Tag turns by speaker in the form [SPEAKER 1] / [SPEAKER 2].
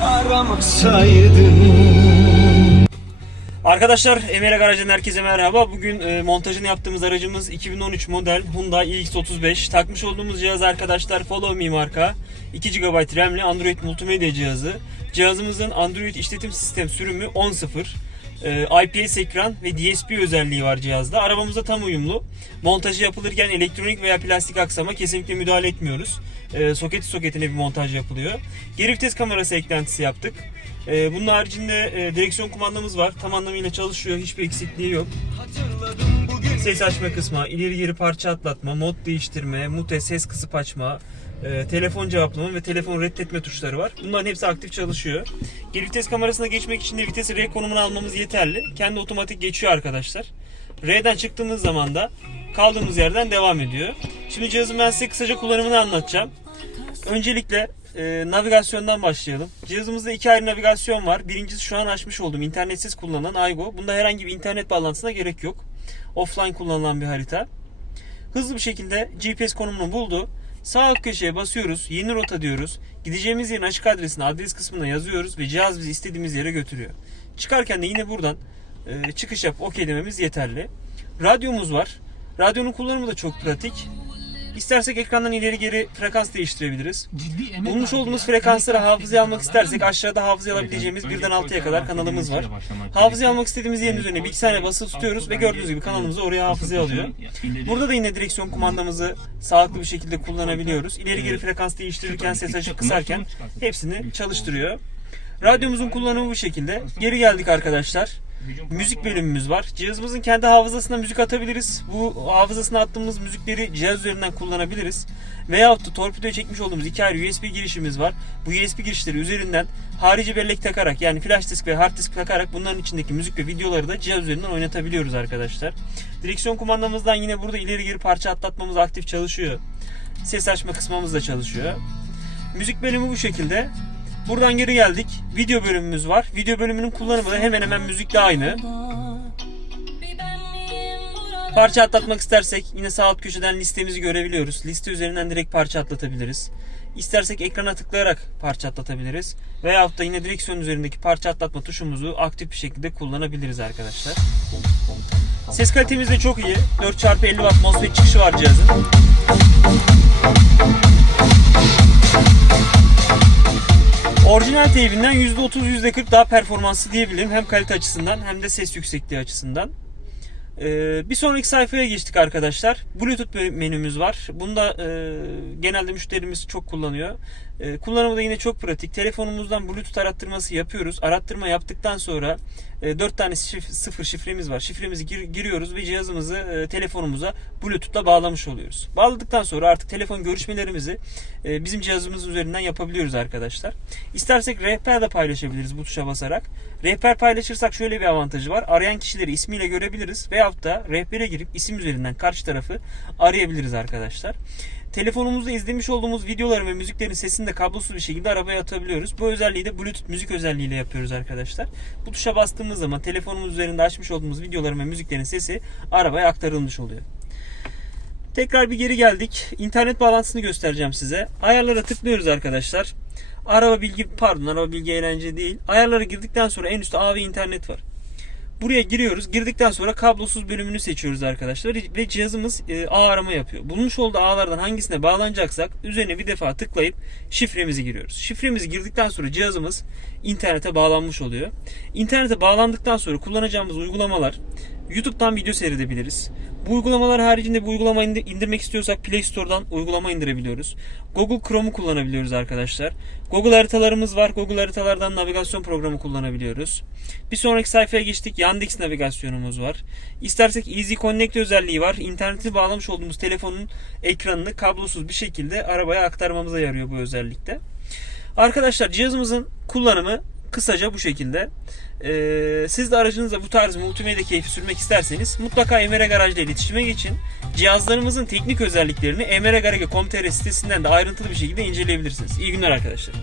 [SPEAKER 1] yaşamasaydım
[SPEAKER 2] Arkadaşlar Emre Garaj'dan herkese merhaba. Bugün e, montajını yaptığımız aracımız 2013 model Hyundai iX35. Takmış olduğumuz cihaz arkadaşlar Follow Me marka. 2 GB RAM'li Android multimedya cihazı. Cihazımızın Android işletim sistem sürümü 10.0. E, IPS ekran ve DSP özelliği var cihazda. Arabamıza tam uyumlu. Montajı yapılırken elektronik veya plastik aksama kesinlikle müdahale etmiyoruz. E, soketi soketine bir montaj yapılıyor. Geri vites kamerası eklentisi yaptık. Ee, bunun haricinde e, direksiyon kumandamız var. Tam anlamıyla çalışıyor. Hiçbir eksikliği yok. Ses açma kısmı, ileri geri parça atlatma, mod değiştirme, mute, ses kısıp açma, e, telefon cevaplama ve telefon reddetme tuşları var. Bunların hepsi aktif çalışıyor. Geri vites kamerasına geçmek için de vitesi R konumuna almamız yeterli. Kendi otomatik geçiyor arkadaşlar. R'den çıktığımız zaman da kaldığımız yerden devam ediyor. Şimdi cihazın ben size kısaca kullanımını anlatacağım. Öncelikle e, navigasyondan başlayalım. Cihazımızda iki ayrı navigasyon var. Birincisi şu an açmış olduğum internetsiz kullanılan Aygo. Bunda herhangi bir internet bağlantısına gerek yok. Offline kullanılan bir harita. Hızlı bir şekilde GPS konumunu buldu. Sağ alt köşeye basıyoruz. Yeni rota diyoruz. Gideceğimiz yerin açık adresini adres kısmına yazıyoruz ve cihaz bizi istediğimiz yere götürüyor. Çıkarken de yine buradan e, çıkış yap OK dememiz yeterli. Radyomuz var. Radyonun kullanımı da çok pratik. İstersek ekrandan ileri geri frekans değiştirebiliriz. Bulmuş olduğumuz
[SPEAKER 3] Emek
[SPEAKER 2] hafızaya almak istersek aşağıda hafızaya alabileceğimiz birden 6'ya kadar kanalımız var. Hafızaya almak istediğimiz yerin üzerine bir iki saniye basılı tutuyoruz ve gördüğünüz gibi kanalımızı oraya hafızaya alıyor. Burada da yine direksiyon kumandamızı sağlıklı bir şekilde kullanabiliyoruz. İleri geri frekans değiştirirken, ses açıp kısarken hepsini çalıştırıyor. Radyomuzun kullanımı bu şekilde. Geri geldik arkadaşlar. Müzik bölümümüz var. Cihazımızın kendi hafızasına müzik atabiliriz. Bu hafızasına attığımız müzikleri cihaz üzerinden kullanabiliriz. Veyahut da torpidoya çekmiş olduğumuz iki ayrı USB girişimiz var. Bu USB girişleri üzerinden harici bellek takarak yani flash disk ve hard disk takarak bunların içindeki müzik ve videoları da cihaz üzerinden oynatabiliyoruz arkadaşlar. Direksiyon kumandamızdan yine burada ileri geri parça atlatmamız aktif çalışıyor. Ses açma kısmımız da çalışıyor. Müzik bölümü bu şekilde. Buradan geri geldik. Video bölümümüz var. Video bölümünün kullanımı da hemen hemen müzikle aynı. Parça atlatmak istersek yine sağ alt köşeden listemizi görebiliyoruz. Liste üzerinden direkt parça atlatabiliriz. İstersek ekrana tıklayarak parça atlatabiliriz. Veyahut da yine direksiyon üzerindeki parça atlatma tuşumuzu aktif bir şekilde kullanabiliriz arkadaşlar. Ses kalitemiz de çok iyi. 4x50 Watt MOSFET çıkışı var cihazın. Teybinden %30 %40 daha performanslı diyebilirim. Hem kalite açısından hem de ses yüksekliği açısından. Ee, bir sonraki sayfaya geçtik arkadaşlar. Bluetooth menümüz var. Bunda e, genelde müşterimiz çok kullanıyor. E, kullanımı da yine çok pratik. Telefonumuzdan Bluetooth arattırması yapıyoruz. Arattırma yaptıktan sonra e, 4 tane sıfır şifremiz var. Şifremizi gir- giriyoruz ve cihazımızı e, telefonumuza Bluetooth'la bağlamış oluyoruz. Bağladıktan sonra artık telefon görüşmelerimizi e, bizim cihazımız üzerinden yapabiliyoruz arkadaşlar. İstersek rehber de paylaşabiliriz bu tuşa basarak. Rehber paylaşırsak şöyle bir avantajı var. Arayan kişileri ismiyle görebiliriz veyahut da rehbere girip isim üzerinden karşı tarafı arayabiliriz arkadaşlar. Telefonumuzda izlemiş olduğumuz videoların ve müziklerin sesini de kablosuz bir şekilde arabaya atabiliyoruz. Bu özelliği de Bluetooth müzik özelliğiyle yapıyoruz arkadaşlar. Bu tuşa bastığımız zaman telefonumuz üzerinde açmış olduğumuz videoların ve müziklerin sesi arabaya aktarılmış oluyor. Tekrar bir geri geldik. İnternet bağlantısını göstereceğim size. Ayarlara tıklıyoruz arkadaşlar. Araba bilgi pardon araba bilgi eğlence değil. Ayarlara girdikten sonra en üstte AV internet var. Buraya giriyoruz. Girdikten sonra kablosuz bölümünü seçiyoruz arkadaşlar ve cihazımız e, ağ arama yapıyor. Bulmuş olduğu ağlardan hangisine bağlanacaksak üzerine bir defa tıklayıp şifremizi giriyoruz. Şifremizi girdikten sonra cihazımız internete bağlanmış oluyor. İnternete bağlandıktan sonra kullanacağımız uygulamalar YouTube'dan video seyredebiliriz. Bu uygulamalar haricinde bu uygulamayı indir- indirmek istiyorsak Play Store'dan uygulama indirebiliyoruz. Google Chrome'u kullanabiliyoruz arkadaşlar. Google haritalarımız var. Google haritalardan navigasyon programı kullanabiliyoruz. Bir sonraki sayfaya geçtik. Yandex navigasyonumuz var. İstersek Easy Connect özelliği var. İnterneti bağlamış olduğumuz telefonun ekranını kablosuz bir şekilde arabaya aktarmamıza yarıyor bu özellikte. Arkadaşlar cihazımızın kullanımı kısaca bu şekilde. Ee, siz de aracınızla bu tarz multimedya keyfi sürmek isterseniz mutlaka Emre Garaj'la iletişime geçin. Cihazlarımızın teknik özelliklerini emregarage.com.tr sitesinden de ayrıntılı bir şekilde inceleyebilirsiniz. İyi günler arkadaşlar.